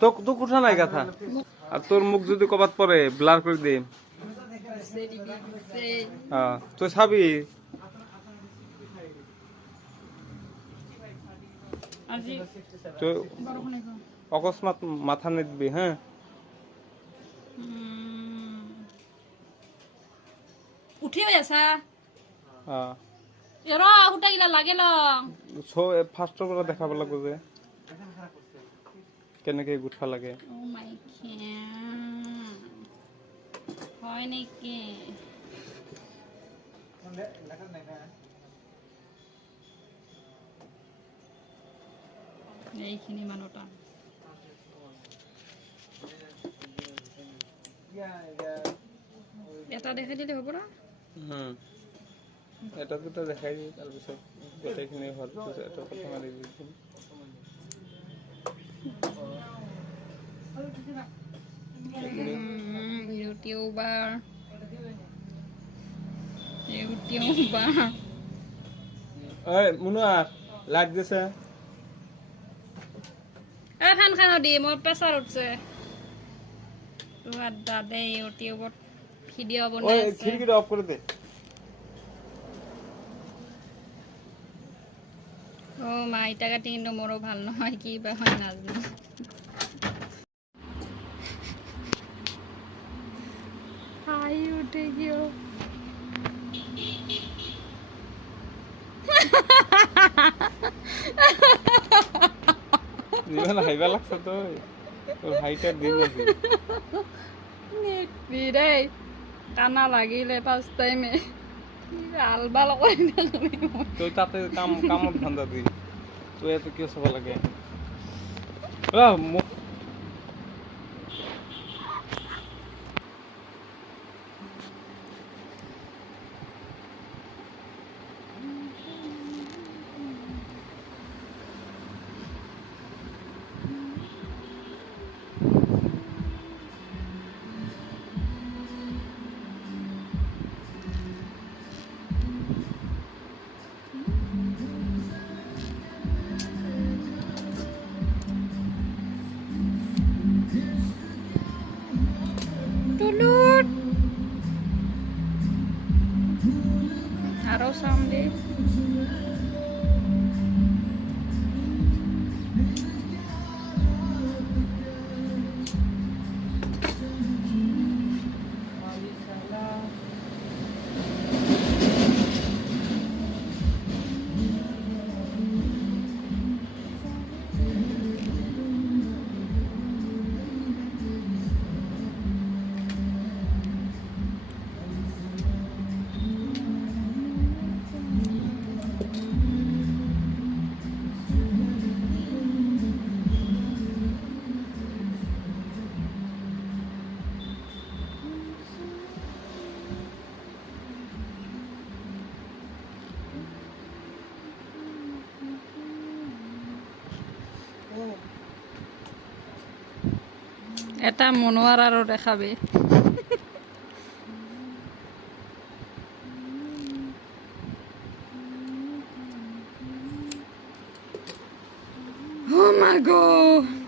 তো তো কুঠা নাই গাথা আর তোর মুখ যদি কবাত পরে ব্লার করে দে হ্যাঁ তুই চাবি তো অকস্মাত মাথা নিদবি হ্যাঁ উঠি আসা হ্যাঁ এরা উঠা গিলা লাগে ল সো ফার্স্টৰ পৰা দেখাব লাগব যে কেনেকে গুঠা লাগে ও মাই হয় নেকি এইখিনি মানুহটা এটা দেখাই দিলে হ'ব না এটা দুটা দেখাই দিই তাৰপিছত গোটেইখিনি হোৱাৰ পিছত এটা কথা মাৰি দিম ইউটিউবাৰ ঐ মুনুয়াৰ লাগ দিছে ফেন খান দি মোৰ প্ৰেছাৰ উঠছে তোৰ দাদা ইউটিউবত ভিডিঅ' বনাই আছে খিৰিকীটো অফ কৰি দে ও মা ইটা কাটি কিন্তু মোৰো ভাল নহয় কি বা হয় নাজানো হাই উঠে গিয়ে নিবান হাইবা লাগছে তো তোর হাইটা দিন আছে রে কানা লাগিলে ফার্স্ট টাইমে আলবাল করে তুই তাতে কামত ধান্দা দি তুই এত কি চাব লাগে আরো সামনে এটা মনোয়ার আরো দেখাবে Oh my god!